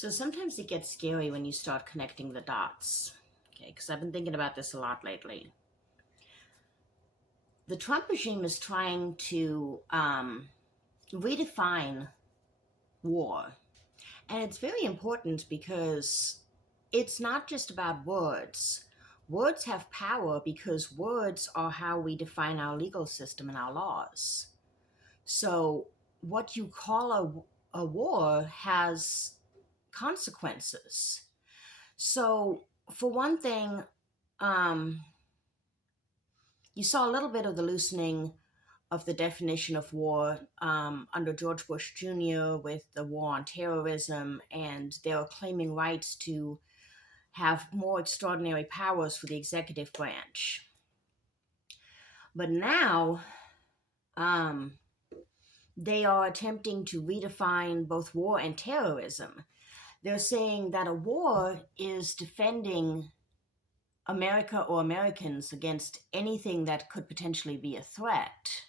So sometimes it gets scary when you start connecting the dots, okay? Because I've been thinking about this a lot lately. The Trump regime is trying to redefine war. And it's very important because it's not just about words. Words have power because words are how we define our legal system and our laws. So what you call a war has consequences. So, for one thing, um, you saw a little bit of the loosening of the definition of war under George Bush Jr. with the war on terrorism, and they are claiming rights to have more extraordinary powers for the executive branch. But now, um, they are attempting to redefine both war and terrorism. They're saying that a war is defending America or Americans against anything that could potentially be a threat,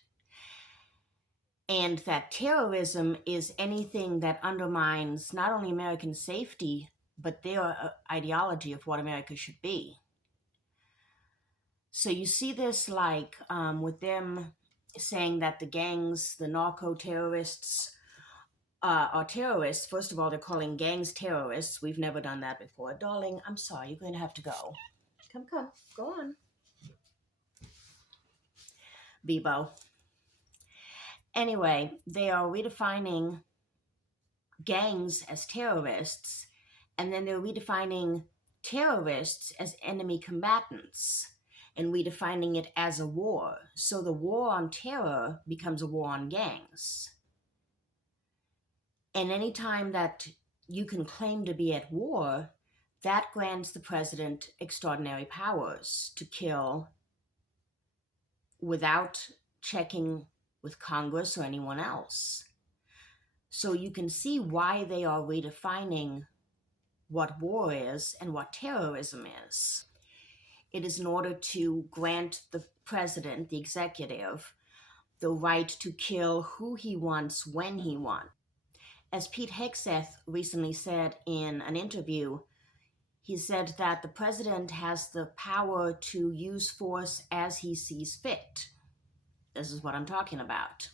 and that terrorism is anything that undermines not only American safety, but their ideology of what America should be. So you see this with them saying that the gangs, the narco-terrorists, are terrorists. First of all, they're calling gangs terrorists. We've never done that before. Darling, I'm sorry, you're going to have to go. Come, go on. Bebo. Anyway, they are redefining gangs as terrorists, and then they're redefining terrorists as enemy combatants and redefining it as a war. So the war on terror becomes a war on gangs. And any time that you can claim to be at war, that grants the president extraordinary powers to kill without checking with Congress or anyone else. So you can see why they are redefining what war is and what terrorism is. It is in order to grant the president, the executive, the right to kill who he wants when he wants. As Pete Hegseth recently said in an interview, he said that the president has the power to use force as he sees fit. This is what I'm talking about.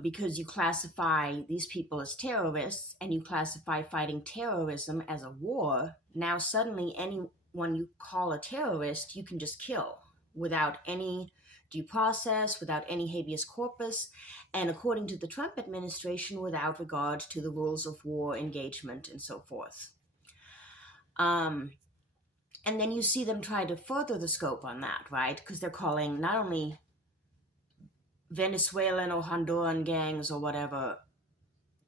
Because you classify these people as terrorists and you classify fighting terrorism as a war, now suddenly anyone you call a terrorist, you can just kill without any due process, without any habeas corpus, and according to the Trump administration, without regard to the rules of war engagement and so forth. And then you see them try to further the scope on that, right? Because they're calling not only Venezuelan or Honduran gangs or whatever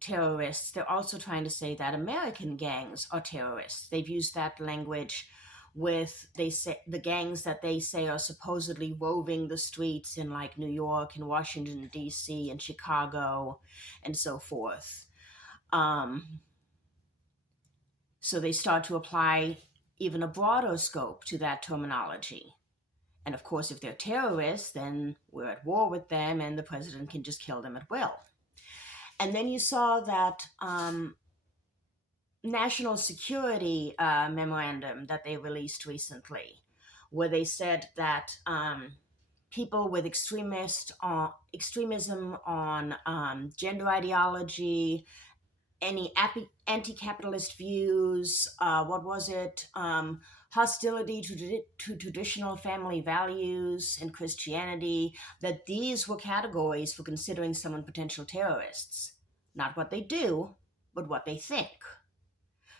terrorists, they're also trying to say that American gangs are terrorists. They've used that language with the gangs that they say are supposedly roving the streets in like New York and Washington, D.C. and Chicago and so forth. So they start to apply even a broader scope to that terminology. And of course, if they're terrorists, then we're at war with them and the president can just kill them at will. And then you saw that national security memorandum that they released recently, where they said that people with extremism on gender ideology, any anti-capitalist views, hostility to traditional family values and Christianity, that these were categories for considering someone potential terrorists. Not what they do, but what they think.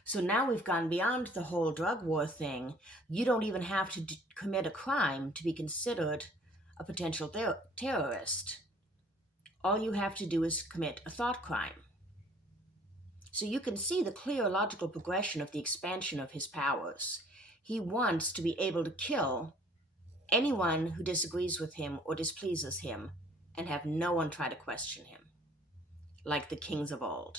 So now we've gone beyond the whole drug war thing. You don't even have to commit a crime to be considered a potential terrorist. All you have to do is commit a thought crime. So you can see the clear logical progression of the expansion of his powers. He wants to be able to kill anyone who disagrees with him or displeases him and have no one try to question him, like the kings of old.